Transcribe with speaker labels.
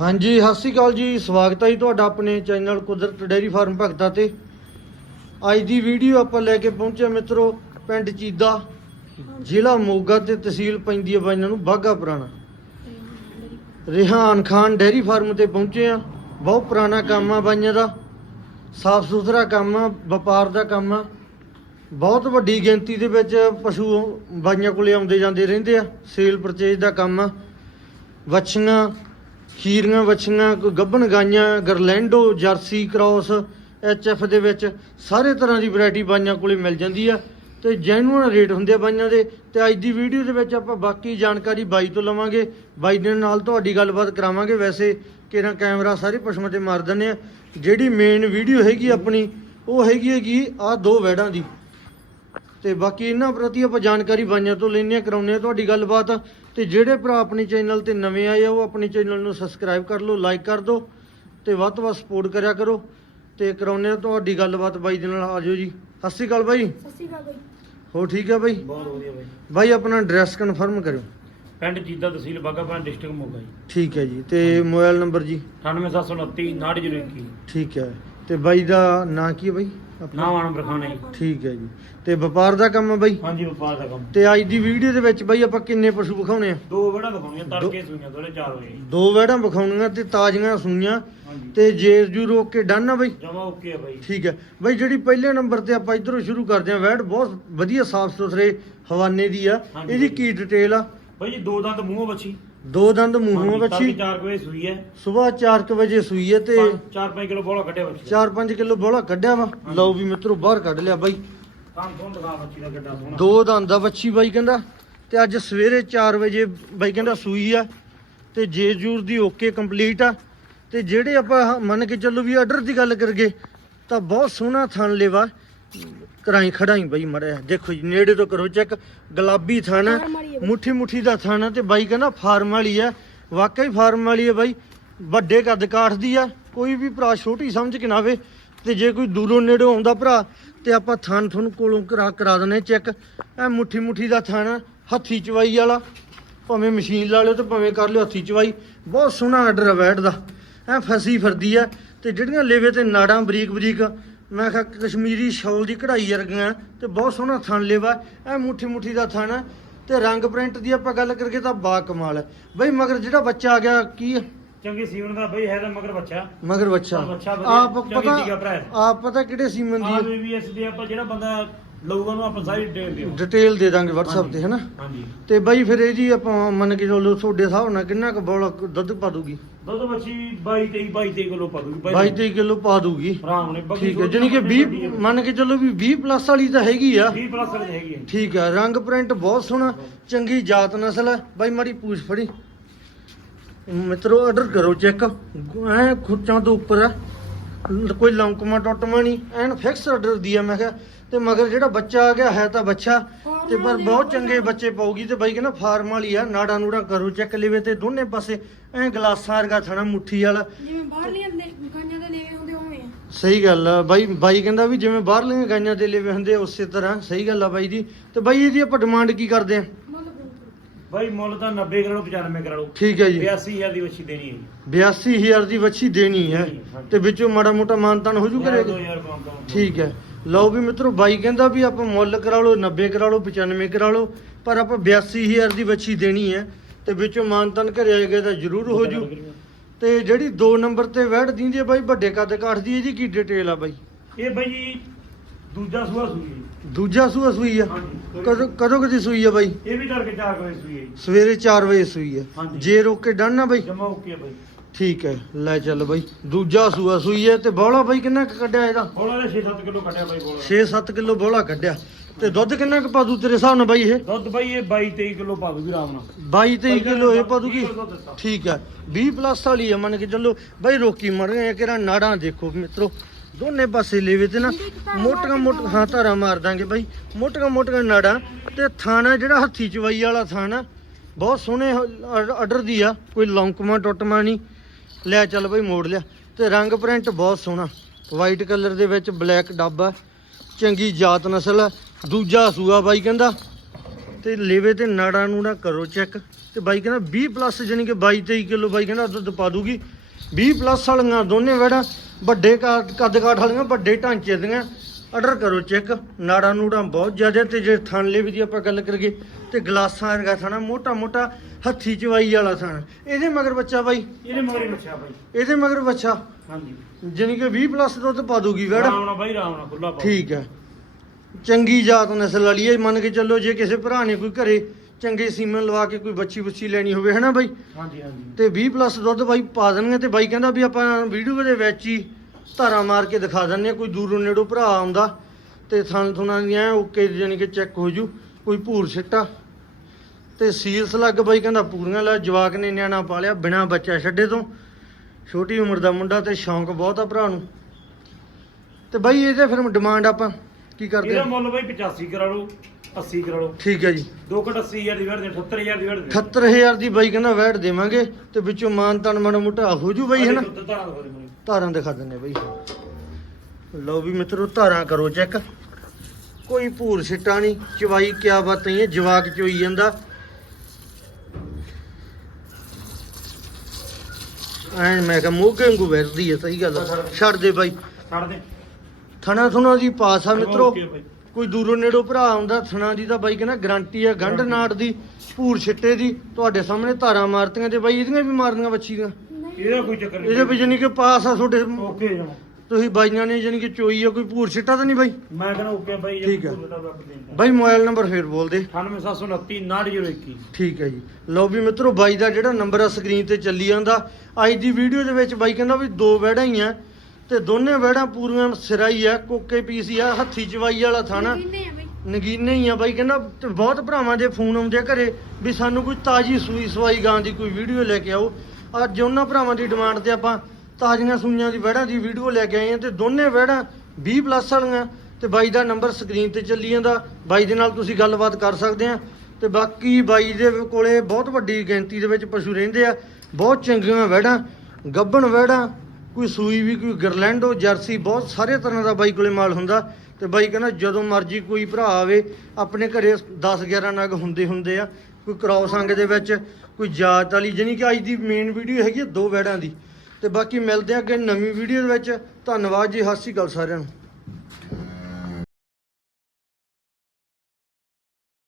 Speaker 1: ਹਾਂਜੀ, ਸਤਿ ਸ਼੍ਰੀ ਅਕਾਲ ਜੀ। ਸਵਾਗਤ ਹੈ ਜੀ ਤੁਹਾਡਾ ਆਪਣੇ ਚੈਨਲ ਕੁਦਰਤ ਡੇਅਰੀ ਫਾਰਮ ਭਗਤਾ ਤੇ। ਅੱਜ ਦੀ ਵੀਡੀਓ ਆਪਾਂ ਲੈ ਕੇ ਪਹੁੰਚਿਆ ਮਿੱਤਰੋ, ਪਿੰਡ ਚੀਦਾ, ਜ਼ਿਲ੍ਹਾ ਮੋਗਾ ਤੇ ਤਹਿਸੀਲ ਪੈਂਦੀ ਹੈ ਬਾਈਆਂ ਨੂੰ ਬਾਗਾ ਪੁਰਾਣਾ। ਰਿਹਾਨ ਖਾਨ ਡੇਅਰੀ ਫਾਰਮ ਤੇ ਪਹੁੰਚੇ ਆ ਬਹੁਤ ਪੁਰਾਣਾ ਕੰਮ ਆ ਬਾਈਆਂ ਦਾ। ਸਾਫ਼ ਸੁਥਰਾ ਕੰਮ ਆ, ਵਪਾਰ ਦਾ ਕੰਮ ਆ। ਬਹੁਤ ਵੱਡੀ ਗਿਣਤੀ ਦੇ ਵਿੱਚ ਪਸ਼ੂ ਬਾਈਆਂ ਕੋਲੇ ਆਉਂਦੇ ਜਾਂਦੇ ਰਹਿੰਦੇ ਆ, ਸੇਲ ਪਰਚੇਜ ਦਾ ਕੰਮ ਆ। ਵੱਛੀਆਂ ਖੀਰੀਆਂ ਵੱਛੀਆਂ, ਕੋਈ ਗੱਭਣ ਗਾਈਆਂ, ਗਰਲੈਂਡੋ, ਜਰਸੀ ਕ੍ਰਾਸ ਐਚਐਫ ਦੇ ਵਿੱਚ ਸਾਰੇ ਤਰ੍ਹਾਂ ਦੀ ਵੈਰਾਈਟੀ ਬਾਈਆਂ ਕੋਲੇ ਮਿਲ ਜਾਂਦੀ ਆ ਤੇ ਜੈਨੂਅਨ ਰੇਟ ਹੁੰਦੇ ਆ ਬਾਈਆਂ ਦੇ। ਤੇ ਅੱਜ ਦੀ ਵੀਡੀਓ ਦੇ ਵਿੱਚ ਆਪਾਂ ਬਾਕੀ ਜਾਣਕਾਰੀ ਬਾਈ ਤੋਂ ਲਵਾਂਗੇ। ਬਾਈ ਦੇ ਨਾਲ ਤੁਹਾਡੀ ਗੱਲਬਾਤ ਕਰਾਵਾਂਗੇ। ਵੈਸੇ ਕਿਹੜਾ ਕੈਮਰਾ ਸਾਰੇ ਪਸ਼ੂਆਂ ਤੇ ਮਾਰ ਦਿੰਦੇ ਆ। ਜਿਹੜੀ ਮੇਨ ਵੀਡੀਓ ਹੈਗੀ ਆਪਣੀ, ਉਹ ਹੈਗੀ ਹੈਗੀ ਆ ਦੋ ਵੈੜਾਂ ਦੀ। ਤੇ ਬਾਕੀ ਇਹਨਾਂ ਪ੍ਰਤੀ ਆਪਾਂ ਜਾਣਕਾਰੀ ਬਾਈਆਂ ਤੋਂ ਲੈਣੇ ਆ ਕਰਾਉਣੇ ਆ ਤੁਹਾਡੀ ਗੱਲਬਾਤ। ਤੇ ਜਿਹੜੇ ਭਰਾ ਆਪਣੇ ਚੈਨਲ ਤੇ ਨਵੇਂ ਆਏ ਆ ਉਹ ਆਪਣੇ ਚੈਨਲ ਨੂੰ ਸਬਸਕ੍ਰਾਈਬ ਕਰ ਲਓ ਲਾਈਕ ਕਰ ਦਿਓ ਤੇ ਵੱਧ ਤੋਂ ਵੱਧ ਸਪੋਰਟ ਕਰਿਆ ਕਰੋ ਤੇ ਕਰਾਉਣੇ ਆ ਤੁਹਾਡੀ ਗੱਲਬਾਤ ਬਾਈ ਦੇ ਨਾਲ। ਆਜੋ ਜੀ। ਸਤਿ ਸ਼੍ਰੀ ਅਕਾਲ ਬਾਈ।
Speaker 2: ਸਤਿ ਸ਼੍ਰੀ ਅਕਾਲ ਬਾਈ।
Speaker 1: ਹੋ ਠੀਕ ਹੈ ਬਾਈ?
Speaker 3: ਬਹੁਤ ਵਧੀਆ ਬਾਈ।
Speaker 1: ਬਾਈ ਆਪਣਾ ਐਡਰੈਸ ਕਨਫਰਮ ਕਰਿਓ।
Speaker 3: ਪਿੰਡ ਜੀਦਾ ਤਹਿਸੀਲ ਬਾਗਾਪੁਰ ਡਿਸਟ੍ਰਿਕਟ ਮੋਗਾ ਜੀ।
Speaker 1: ਠੀਕ ਹੈ ਜੀ। ਤੇ ਮੋਬਾਈਲ ਨੰਬਰ ਜੀ?
Speaker 3: 98729 98021
Speaker 1: ਠੀਕ ਹੈ। ਤੇ ਬਾਈ ਦਾ ਨਾਂ ਕੀ ਹੈ ਬਾਈ? ਆਪਣਾ।
Speaker 3: ਨਾਮ ਆਨੰਦ ਰਖਾਣਾ ਜੀ।
Speaker 1: ਠੀਕ ਹੈ ਜੀ। ਤੇ ਵਪਾਰ ਦਾ ਕੰਮ ਹੈ ਬਾਈ?
Speaker 3: ਹਾਂਜੀ ਵਪਾਰ ਦਾ ਕੰਮ।
Speaker 1: ਤੇ ਅੱਜ ਦੀ ਵੀਡੀਓ ਦੇ ਵਿੱਚ ਬਾਈ ਆਪਾਂ ਕਿੰਨੇ ਪਸ਼ੂ ਵਿਖਾਉਣੇ ਆ?
Speaker 3: ਦੋ ਵੜਾ ਦਿਖਾਉਣੀਆਂ ਤੜਕੇ ਸੂਈਆਂ ਥੋੜੇ 4 ਵਜੇ।
Speaker 1: ਦੋ ਵੈੜਾਂ ਵਿਖਾਉਣੀਆਂ ਤੇ ਤਾਜ਼ੀਆਂ ਸੂਈਆਂ।
Speaker 3: ਹਾਂਜੀ।
Speaker 1: ਤੇ ਜੇਰ ਜੂ ਰੋਕ ਕੇ ਡਨ ਆ ਬਾਈ?
Speaker 3: ਜਮਾ ਓਕੇ ਆ ਬਾਈ।
Speaker 1: ਠੀਕ ਹੈ। ਬਾਈ ਜਿਹੜੀ ਪਹਿਲੇ ਨੰਬਰ ਤੇ ਆਪਾਂ ਇਧਰੋਂ ਸ਼ੁਰੂ ਕਰਦੇ ਆ ਵੈੜ ਬਹੁਤ ਵਧੀਆ ਸਾਫ਼ ਸੁਥਰੇ ਹਵਾਨੇ ਦੀ ਆ।
Speaker 3: ਹਾਂਜੀ।
Speaker 1: ਇਹਦੀ ਕੀ ਡਿਟੇਲ ਆ?
Speaker 3: ਬਾਈ ਜੀ ਦੋ ਦੰਦ ਮੂੰਹੋਂ ਬੱਚੀ
Speaker 1: ਦੋ ਦੰਦ ਮੂੰਹੋਂ ਬੱਚੀ
Speaker 3: 4 ਵਜੇ ਸੂਈ ਹੈ।
Speaker 1: ਸਵੇਰ 4 ਵਜੇ ਸੂਈ ਹੈ ਤੇ
Speaker 3: 4-5 ਕਿਲੋ ਬੋਲਾ ਕੱਢਿਆ ਬੱਚੀ
Speaker 1: 4-5 ਕਿਲੋ ਬੋਲਾ ਕੱਢਿਆ ਵਾ। ਲਓ ਵੀ ਮਿੱਤਰੋ ਬਾਹਰ ਕੱਢ ਲਿਆ ਬਾਈ।
Speaker 3: ਦਾ ਗੱਡਾ ਸੋਹਣਾ।
Speaker 1: ਦੋ ਦੰਦ ਦਾ ਬੱਚੀ ਬਾਈ ਕਹਿੰਦਾ। ਤੇ ਅੱਜ ਸਵੇਰੇ 4 ਵਜੇ ਬਾਈ ਕਹਿੰਦਾ ਸੂਈ ਆ। ਤੇ ਜੇ ਜੂਰ ਦੀ ਓਕੇ ਕੰਪਲੀਟ ਆ। ਤੇ ਜਿਹੜੇ ਆਪਾਂ ਮੰਨ ਕੇ ਚੱਲੋ ਵੀ ਆਰਡਰ ਦੀ ਗੱਲ ਕਰਗੇ ਤਾਂ ਬਹੁਤ ਸੋਹਣਾ ਥਣ ਲੇਵਾ। ਕਰਾਈ ਖੜਾਈ ਬਾਈ ਮੜਿਆ ਦੇਖੋ ਜੀ ਨੇੜੇ ਤੋਂ ਕਰੋ ਚੈੱਕ। ਗੁਲਾਬੀ ਥਣ। ਮੁੱਠੀ ਮੁੱਠੀ ਦਾ ਥਣ ਤੇ ਬਾਈ ਕਹਿੰਦਾ ਫਾਰਮ ਵਾਲੀ ਆ। ਵਾਕਈ ਫਾਰਮ ਵਾਲੀ ਆ ਬਾਈ। ਵੱਡੇ ਕੱਦ ਕਾਠ ਦੀ ਆ। ਕੋਈ ਵੀ ਭਰਾ ਛੋਟੀ ਸਮਝ ਕੇ ਨਾ ਆਵੇ। ਤੇ ਜੇ ਕੋਈ ਦੂਰੋਂ ਨੇੜੋਂ ਆਉਂਦਾ ਭਰਾ ਤੇ ਆਪਾਂ ਥਣ ਤੁਹਾਨੂੰ ਕੋਲੋਂ ਕਰਾ ਕਰਾ ਦਿੰਦੇ ਚੈੱਕ। ਐ ਮੁੱਠੀ ਮੁੱਠੀ ਦਾ ਥਣ ਹੱਥੀ ਚਵਾਈ ਵਾਲਾ। ਭਾਵੇਂ ਮਸ਼ੀਨ ਲਾ ਲਿਓ ਤੇ ਭਾਵੇਂ ਕਰ ਲਿਓ ਹੱਥੀ ਚਵਾਈ। ਬਹੁਤ ਸੋਹਣਾ ਆਰਡਰ ਆ ਬੈਠ ਦਾ। ਐ ਫਸੀ ਫਿਰਦੀ ਆ। ਤੇ ਜਿਹੜੀਆਂ ਲੇਵੇ ਤੇ ਨਾੜਾਂ ਬਰੀਕ ਬਰੀਕ ਮੈਂ ਕਿਹਾ ਕਸ਼ਮੀਰੀ ਸ਼ੌਲ ਦੀ ਕਢਾਈ ਵਰਗੀਆਂ ਤੇ ਬਹੁਤ ਸੋਹਣਾ ਥਣ ਲੇਵਾ ਐ ਮੁੱਠੀ ਮੁੱਠੀ ਦਾ ਥਣ ਤੇ ਰੰਗ ਪ੍ਰਿੰਟ ਦੀ ਆਪਾਂ ਗੱਲ ਕਰਕੇ ਤਾਂ ਬਾ ਕਮਾਲ ਹੈ ਬਈ ਮਗਰ ਜਿਹੜਾ ਬੱਚਾ ਆ ਗਿਆ ਕੀ ਆ?
Speaker 3: ਚੰਗੀ ਸੀਵਨ ਦਾ ਬਾਈ ਹੈ ਤਾਂ ਮਗਰ ਬੱਚਾ
Speaker 1: ਮਗਰ ਬੱਚਾ
Speaker 3: ਬੱਚਾ ਵਧੀਆ,
Speaker 1: ਆਪ
Speaker 3: ਚੰਗੀ
Speaker 1: ਪਤਾ
Speaker 3: ਭਰਾ ਹੈ।
Speaker 1: ਆਪ ਪਤਾ ਕਿਹੜੇ ਸੀਮਨ ਦੀ
Speaker 3: ਆਪਾਂ ਜਿਹੜਾ ਬੰਦਾ ਲਊਗਾ ਨੂੰ ਆਪਾਂ ਸਾਰੀ ਡਿਟੇਲ ਦਿਓ
Speaker 1: ਡਿਟੇਲ ਦੇ ਦਾਂਗੇ WhatsApp ਤੇ ਹੈਨਾ?
Speaker 3: ਹਾਂਜੀ।
Speaker 1: ਤੇ ਬਾਈ ਫਿਰ ਇਹਦੀ ਆਪਾਂ ਮੰਨ ਕੇ ਚੱਲੋ ਤੁਹਾਡੇ ਹਿਸਾਬ ਨਾਲ ਕਿੰਨਾ ਕੁ ਬੋਲਾ ਦੁੱਧ ਪਾ ਦੂਗੀ?
Speaker 3: ਦੁੱਧ ਬੱਚੀ 22 23 22 23 ਕਿਲੋ ਪਾ ਦੂਗੀ
Speaker 1: 22 23 ਕਿਲੋ ਪਾ ਦੂਗੀ।
Speaker 3: ਆਰਾਮ ਨੇ ਬਾਕੀ
Speaker 1: ਠੀਕ ਹੈ ਜਾਨੀ ਕਿ 20 ਮੰਨ ਕੇ ਚੱਲੋ ਵੀ 20 ਪਲੱਸ ਵਾਲੀ ਤਾਂ ਹੈਗੀ ਆ।
Speaker 3: 20 ਪਲੱਸ ਵਾਲੀ ਹੈਗੀ ਹੈ।
Speaker 1: ਠੀਕ ਹੈ ਰੰਗ ਪ੍ਰਿੰਟ ਬਹੁਤ ਸੋਹਣਾ ਚੰਗੀ ਜਾਤ ਨਸਲ ਹੈ ਬਾਈ ਮਾੜੀ ਪੂਛ ਫੜੀ। ਮਿੱਤਰੋ ਆਰਡਰ ਕਰੋ ਚੈੱਕ ਐ ਖੁੱਚਾਂ ਤੋਂ ਉੱਪਰ ਹੈ ਕੋਈ ਲੰਕਮਾ ਟੁੱਟਮਾ ਨਹੀਂ ਐਨ ਫਿਕਸ ਆਰਡਰ ਦੀ ਆ ਮੈਂ ਕਿਹਾ ਤੇ ਮਗਰ ਜਿਹੜਾ ਬੱਚਾ ਆ ਗਿਆ ਹੈ ਤਾਂ ਬੱਚਾ ਤੇ ਪਰ ਬਹੁਤ ਚੰਗੇ ਬੱਚੇ ਪਾਉਗੀ ਤੇ ਬਾਈ ਕਹਿੰਦਾ ਫਾਰਮ ਵਾਲੀ ਆ ਨਾੜਾ ਨੂੜਾ ਕਰੋ ਚੈੱਕ ਲਿਵੇ ਤੇ ਦੋਨੇ ਪਾਸੇ ਐ ਗਲਾਸਾਂ ਵਰਗਾ ਥਣਾ ਮੁੱਠੀ ਵਾਲਾ।
Speaker 2: ਜਿਵੇਂ ਬਾਹਰਲੀਆਂ ਦੇ ਗਾਈਆਂ ਦੇ ਲੇਵੇ ਹੁੰਦੇ ਉਵੇਂ ਆ।
Speaker 1: ਸਹੀ ਗੱਲ ਆ ਬਾਈ ਬਾਈ ਕਹਿੰਦਾ ਵੀ ਜਿਵੇਂ ਬਾਹਰਲੀਆਂ ਗਾਈਆਂ ਦੇ ਲੇਵੇ ਹੁੰਦੇ ਉਸੇ ਤਰ੍ਹਾਂ ਸਹੀ ਗੱਲ ਆ ਬਾਈ ਦੀ ਤੇ ਬਾਈ ਇਹਦੀ ਆਪਾਂ ਡਿਮਾਂਡ ਕੀ ਕਰਦੇ ਆ?
Speaker 3: ਬਾਈ ਮੁੱਲ ਤਾਂ 90 ਕਰਾ ਲਓ 95 ਕਰਾ ਲਓ
Speaker 1: ਠੀਕ ਹੈ ਜੀ।
Speaker 3: 82000 ਦੀ ਬੱਚੀ ਦੇਣੀ ਹੈ ਜੀ।
Speaker 1: 82000 ਦੀ ਵੱਛੀ ਦੇਣੀ ਹੈ। ਤੇ ਵਿੱਚੋਂ ਮਾੜਾ ਮੋਟਾ ਮਾਨਤਾਨ ਹੋ ਜੂ ਕਰੇਗਾ?
Speaker 3: 2000 ਕਮ ਕਮ
Speaker 1: ਠੀਕ ਹੈ। ਲਓ ਵੀ ਮਿੱਤਰੋ ਬਾਈ ਕਹਿੰਦਾ ਵੀ ਆਪਾਂ ਮੁੱਲ ਕਰਾ ਲਓ 90 ਕਰਾ ਲਓ 95 ਕਰਾ ਲਓ ਪਰ ਆਪਾਂ 82000 ਦੀ ਵੱਛੀ ਦੇਣੀ ਹੈ ਤੇ ਵਿੱਚੋਂ ਮਾਨਤਾਨ ਆਏਗਾ ਤਾਂ ਜ਼ਰੂਰ ਹੋ ਜੂ। ਤੇ ਜਿਹੜੀ 2 ਨੰਬਰ ਤੇ ਵੈੜ ਦਿੰਦੀ ਹੈ ਬਾਈ ਵੱਡੇ ਕੱਦ ਕਾਠ ਦੀ ਇਹਦੀ ਕੀ ਡਿਟੇਲ ਆ ਬਾਈ?
Speaker 3: ਇਹ ਬਾਈ ਜੀ ਦੂਜਾ ਸੂਆ ਸੂਈ ਹੈ ਜੀ।
Speaker 1: ਦੂਜਾ ਸੂਆ ਸੂਈ ਆ?
Speaker 3: ਹਾਂਜੀ
Speaker 1: ਕਦੋਂ ਕਦੋਂ ਕਦੀ ਸੂਈ ਆ ਬਾਈ?
Speaker 3: ਇਹ ਵੀ ਤੜਕੇ 4 ਵਜੇ ਸੂਈ ਹੈ ਜੀ।
Speaker 1: ਸਵੇਰੇ 4 ਵਜੇ ਸੂਈ ਆ।
Speaker 3: ਹਾਂਜੀ।
Speaker 1: ਜੇ ਰੋਕ ਕੇ ਡਨ ਨਾ ਬਾਈ?
Speaker 3: ਜਮਾ ਓਕੇ ਬਾਈ।
Speaker 1: ਠੀਕ ਹੈ ਲੈ ਚੱਲ ਬਾਈ। ਦੂਜਾ ਸੂਆ ਸੂਈ ਹੈ ਤੇ ਬੌਲਾ ਬਾਈ ਕਿੰਨਾ ਕੁ ਕੱਢਿਆ ਇਹਦਾ?
Speaker 3: ਬੋਲਾ ਦੇ 6-7 ਕਿਲੋ ਕੱਟਿਆ ਬਾਈ ਬੋਲਾ।
Speaker 1: 6-7 ਕਿਲੋ ਬੌਲਾ ਕੱਢਿਆ। ਤੇ ਦੁੱਧ ਕਿੰਨਾ ਕੁ ਪਾ ਦੂ ਤੇਰੇ ਹਿਸਾਬ ਨਾਲ ਬਾਈ ਇਹ?
Speaker 3: ਦੁੱਧ ਬਾਈ ਇਹ 22-23 ਕਿਲੋ ਪਾ ਦੂਗੀ ਆਰਾਮ ਨਾਲ।
Speaker 1: 22-23 ਕਿਲੋ ਇਹ ਪਾ ਦੂਗੀ?
Speaker 3: ਵੀਹ ਕਿਲੋ ਦਿੱਤਾ।
Speaker 1: ਠੀਕ ਹੈ 20 ਪਲੱਸ ਵਾਲੀ ਹੈ ਮੰਨ ਕੇ ਚੱਲੋ। ਬਾਈ ਰੋਕੀ ਮੜ ਗਏ ਕਿਹੜਾ ਨਾੜਾਂ ਦੇਖੋ ਮਿੱਤਰੋ। ਦੋਨੇ ਪਾਸੇ ਲੇਵੇ ਤੇ ਨਾ ਮੋਟੀਆਂ ਮੋਟੀਆਂ ਹਾਂ ਧਾਰਾਂ। ਮਾਰ ਦਾਂਗੇ ਬਾਈ। ਮੋਟੀਆਂ ਮੋਟੀਆਂ ਨਾੜਾਂ ਤੇ ਥਾਣਾ ਜਿਹੜਾ ਹੱਥੀ ਚਵਾਈ ਵਾਲਾ ਥਾਣਾ ਬਹੁਤ ਸੋਹਣੇ ਆਰਡਰ ਦੀ ਆ ਕੋਈ ਲੌਂਕਮਾ ਟੁੱਟਮਾ ਨਹੀਂ। ਲੈ ਚੱਲ ਬਾਈ ਮੋੜ ਲਿਆ। ਤੇ ਰੰਗ ਪ੍ਰਿੰਟ ਬਹੁਤ ਸੋਹਣਾ। ਵਾਈਟ ਕਲਰ ਦੇ ਵਿੱਚ ਬਲੈਕ ਡੱਬ ਆ। ਚੰਗੀ ਜਾਤ ਨਸਲ ਆ। ਦੂਜਾ ਸੂਆ ਬਾਈ ਕਹਿੰਦਾ। ਤੇ ਲੇਵੇ ਤੇ ਨਾੜਾਂ ਨੂੰ ਨਾ ਕਰੋ ਚੈੱਕ। ਤੇ ਬਾਈ ਕਹਿੰਦਾ 20 ਪਲੱਸ ਜਾਨੀ ਕਿ 22 23 ਕਿਲੋ ਬਾਈ ਕਹਿੰਦਾ ਦੁੱਧ ਪਾ ਦੂਗੀ। 20 ਪਲੱਸ ਵਾਲੀਆਂ ਦੋਨੇ ਵੜਾ। ਵੱਡੇ ਕਾ- ਕੱਦ ਕਾਠ ਵਾਲੀਆਂ ਵੱਡੇ ਢਾਂਚੇ ਦੀਆਂ। ਆਰਡਰ ਕਰੋ ਚੈੱਕ ਨਾੜਾਂ ਨੂੜਾਂ ਬਹੁਤ ਜ਼ਿਆਦਾ ਤੇ ਜੇ ਥਣ ਲੇਵੇ ਦੀ ਆਪਾਂ ਗੱਲ ਕਰੀਏ ਤੇ ਗਲਾਸਾਂ ਵਰਗਾ ਥਾਣਾ ਮੋਟਾ ਮੋਟਾ ਹੱਥੀ ਚਵਾਈ ਵਾਲਾ ਥਾਣਾ। ਇਹਦੇ ਮਗਰ ਬੱਚਾ ਬਾਈ?
Speaker 3: ਇਹਦੇ ਮਗਰ ਬੱਚਾ ਬਾਈ।
Speaker 1: ਇਹਦੇ ਮਗਰ ਬੱਚਾ?
Speaker 3: ਹਾਂਜੀ।
Speaker 1: ਜਾਨੀ ਕਿ 20 ਪਲੱਸ ਦੁੱਧ ਪਾ ਦੂਗੀ ਵੜਾ।
Speaker 3: ਆਰਾਮ ਨਾਲ ਬਾਈ ਆਰਾਮ ਨਾਲ ਖੁੱਲਾ ਪਾਓ
Speaker 1: ਠੀਕ ਹੈ। ਚੰਗੀ ਜਾਤ ਨਸਲ ਵਾਲੀ ਹੈ। ਮੰਨ ਕੇ ਚੱਲੋ ਜੇ ਕਿਸੇ ਭਰਾ ਨੇ ਕੋਈ ਘਰੇ ਚੰਗੇ ਸੀਮਨ ਲਵਾ ਕੇ ਕੋਈ ਬੱਚੀ ਬੁੱਚੀ ਲੈਣੀ ਹੋਵੇ ਹਨਾ ਬਾਈ?
Speaker 3: ਹਾਂਜੀ ਹਾਂਜੀ।
Speaker 1: ਤੇ 20 ਪਲੱਸ ਦੁੱਧ ਬਾਈ ਪਾ ਦੇਣਗੇ ਤੇ ਬਾਈ ਕਹਿੰਦਾ ਵੀ ਆਪਾਂ ਵੀਡੀਓ ਦੇ ਵਿੱਚ ਹੀ ਧਾਰਾ ਮਾਰ ਕੇ ਦਿਖਾ ਦਿੰਨੇ ਕੋਈ ਦੂਰੋਂ ਨੇੜੋਂ ਭਰਾ ਆਉਂਦਾ ਤੇ ਥਣ ਥੁਣਾ ਦੀਆਂ ਓਕੇ ਜਾਨੀ ਕਿ ਚੈੱਕ ਹੋ ਜੂ ਕੋਈ ਭੂਰ ਸਿੱਟਾ। ਤੇ ਸੀਲਸ ਲੱਗ ਬਾਈ ਕਹਿੰਦਾ ਪੂਰੀਆਂ ਲੈ ਜਵਾਕ ਨੇ ਨਿਆਣਾ ਪਾਲਿਆ ਬਿਨਾ ਬੱਚਾ ਛੱਡੇ ਤੋਂ। ਛੋਟੀ ਉਮਰ ਦਾ ਮੁੰਡਾ ਤੇ ਸ਼ੌਂਕ ਬਹੁਤ ਆ ਭਰਾ ਨੂੰ। ਤੇ ਬਾਈ ਇਹਦੇ ਫਿਰ ਡਿਮਾਂਡ ਆਪਾਂ ਕੀ ਕਰਦੇ
Speaker 3: ਇਹਦਾ ਮੁੱਲ ਬਾਈ 85 ਕਰਾ ਲਓ। 80 ਕਰਾ ਲਓ
Speaker 1: ਠੀਕ ਹੈ ਜੀ।
Speaker 3: ਦੋ ਘੱਟ 80000 ਦੀ ਵੜ ਦੇ 78000 ਦੀ ਵੜ ਦੇ।
Speaker 1: 78000 ਦੀ ਬਾਈ ਕਹਿੰਦਾ ਵੈਟ ਦੇਵਾਂਗੇ ਤੇ ਵਿੱਚੋਂ ਮਾਨ ਤਨ ਮਾੜਾ ਮੋਟਾ ਹੋ ਜੂ ਬਾਈ ਹਨਾ?
Speaker 3: ਦੁੱਧ ਧਾਰਾਂ ਦਾ ਬਾਈ
Speaker 1: ਧਾਰਾਂ ਦਿਖਾ ਦਿੰਨੇ ਬਾਈ। ਲਓ ਵੀ ਮਿੱਤਰੋ ਧਾਰਾਂ ਕਰੋ ਚੈੱਕ। ਕੋਈ ਭੂਰ ਛਿੱਟਾ ਨਹੀਂ ਚਵਾਈ ਕਿਆ ਬਾਤ ਨਹੀਂ ਹੈ ਜਵਾਕ ਚੋਈ ਜਾਂਦਾ। ਐਂ ਮੈਂ ਕਿਹਾ ਮੋਗੇ ਵਾਂਗੂ ਵਰਦੀ ਹੈ ਸਹੀ ਗੱਲ। ਛੱਡ ਦੇ ਬਾਈ।
Speaker 3: ਛੱਡ ਦੇ।
Speaker 1: ਥਣਾ ਥੁਣਾ ਦੀ ਪਾਸ ਆ ਮਿੱਤਰੋ। ਕੋਈ ਦੂਰੋਂ ਨੇੜੋਂ ਭਰਾ ਆਉਂਦਾ ਥਣਾ ਦੀ ਤਾਂ ਬਾਈ ਕਹਿੰਦਾ ਗਾਰੰਟੀ ਆ ਗੰਢ ਨਾੜ ਦੀ ਭੂਰ ਛਿੱਟੇ ਦੀ ਤੁਹਾਡੇ ਸਾਹਮਣੇ ਧਾਰਾਂ ਮਾਰਤੀਆਂ ਤੇ ਬਾਈ ਇਹਦੀਆਂ ਵੀ ਮਾਰਦੀਆਂ ਬੱਚੀ ਦੀਆਂ?
Speaker 3: ਇਹਦਾ ਕੋਈ ਚੱਕਰ ਨਹੀਂ।
Speaker 1: ਇਹਦੇ ਵਿੱਚ ਜਾਨੀ ਕਿ ਪਾਸ ਆ ਤੁਹਾਡੇ
Speaker 3: ਓਕੇ ਜਮਾ
Speaker 1: ਤੁਸੀਂ ਬਾਈਆਂ ਨੇ ਜਾਨੀ ਕਿ ਚੋਈ ਆ ਕੋਈ ਭੂਰ ਛਿੱਟਾ ਤਾਂ ਨਹੀਂ ਬਾਈ?
Speaker 3: ਮੈਂ ਕਹਿੰਦਾ ਓਕੇ ਬਾਈ
Speaker 1: ਠੀਕ ਹੈ। ਬਾਈ ਮੋਬਾਈਲ ਨੰਬਰ ਫੇਰ ਬੋਲ ਦੇ।
Speaker 3: 9729 90021
Speaker 1: ਠੀਕ ਹੈ ਜੀ। ਲਓ ਵੀ ਮਿੱਤਰੋ ਬਾਈ ਦਾ ਜਿਹੜਾ ਨੰਬਰ ਆ ਸਕਰੀਨ ਤੇ ਚੱਲੀ ਜਾਂਦਾ। ਅੱਜ ਦੀ ਵੀਡੀਓ ਦੇ ਵਿੱਚ ਬਾਈ ਕਹਿੰਦਾ ਵੀ ਦੋ ਵਹਿੜਾਂ ਹੀ ਆ। ਤੇ ਦੋਨੇ ਵਹਿੜਾਂ ਪੂਰੀਆਂ ਸਿਰਾ ਹੀ ਆ ਕੋਕੇ ਪੀਸ ਆ ਹੱਥੀ ਚਵਾਈ ਵਾਲਾ ਥਾਣਾ। ਨਗੀਨੇ ਹੀ ਆ ਬਾਈ ਕਹਿੰਦਾ ਬਹੁਤ ਭਰਾਵਾਂ ਦੇ ਫੋਨ ਆਉਂਦੇ ਘਰੇ ਵੀ ਸਾਨੂੰ ਕੋਈ ਤਾਜੀ ਸੂਈ ਸਵਾਈ ਗਾਂ ਦੀ ਕੋਈ ਵੀਡੀਓ ਲੈ ਕੇ ਆਓ। ਅੱਜ ਉਹਨਾਂ ਭਰਾਵਾਂ ਦੀ ਡਿਮਾਂਡ ਤੇ ਆਪਾਂ ਤਾਜ਼ੀਆਂ ਸੂਈਆਂ ਦੀ ਵਹਿੜਾਂ ਦੀ ਵੀਡੀਓ ਲੈ ਕੇ ਆਏ ਆ ਤੇ ਦੋਨੇ ਵਹਿੜਾਂ 20 ਪਲੱਸ ਵਾਲੀਆਂ ਤੇ ਬਾਈ ਦਾ ਨੰਬਰ ਸਕਰੀਨ ਤੇ ਚੱਲੀ ਜਾਂਦਾ। ਬਾਈ ਦੇ ਨਾਲ ਤੁਸੀਂ ਗੱਲਬਾਤ ਕਰ ਸਕਦੇ ਆ ਤੇ ਬਾਕੀ ਬਾਈ ਦੇ ਕੋਲੇ ਬਹੁਤ ਵੱਡੀ ਗਿਣਤੀ ਦੇ ਵਿੱਚ ਪਸ਼ੂ ਰਹਿੰਦੇ ਆ ਬਹੁਤ ਚੰਗੀਆਂ ਵਹਿੜਾਂ ਗੱਬਣ ਵਹਿੜਾਂ ਕੋਈ ਸੂਈ ਵੀ, ਕੋਈ ਗਰਲੈਂਡੋ, ਜਰਸੀ, ਬਹੁਤ ਸਾਰੇ ਤਰ੍ਹਾਂ ਦਾ ਬਾਈ ਕੋਲੇ ਮਾਲ ਹੁੰਦਾ ਤੇ ਬਾਈ ਕਹਿੰਦਾ ਜਦੋਂ ਮਰਜ਼ੀ ਕੋਈ ਭਰਾ ਆਵੇ, ਆਪਣੇ ਘਰੇ 10 11 ਨਗ ਹੁੰਦੇ ਹੁੰਦੇ ਆ, ਕੋਈ ਕ੍ਰੋਸ ਅੰਗ ਦੇ ਵਿੱਚ, ਕੋਈ ਜਾਤ ਵਾਲੀ, ਜਾਣੀ ਕਿ ਅੱਜ ਦੀ ਮੇਨ ਵੀਡੀਓ ਹੈਗੀ ਆ ਦੋ ਵੈੜਾਂ ਦੀ। ਤੇ ਬਾਕੀ ਮਿਲਦੇ ਆ ਅੱਗੇ ਨਵੀਂ ਵੀਡੀਓ ਦੇ ਵਿੱਚ। ਧੰਨਵਾਦ ਜੀ, ਸਤਿ ਸ਼੍ਰੀ ਅਕਾਲ ਸਾਰਿਆਂ ਨੂੰ।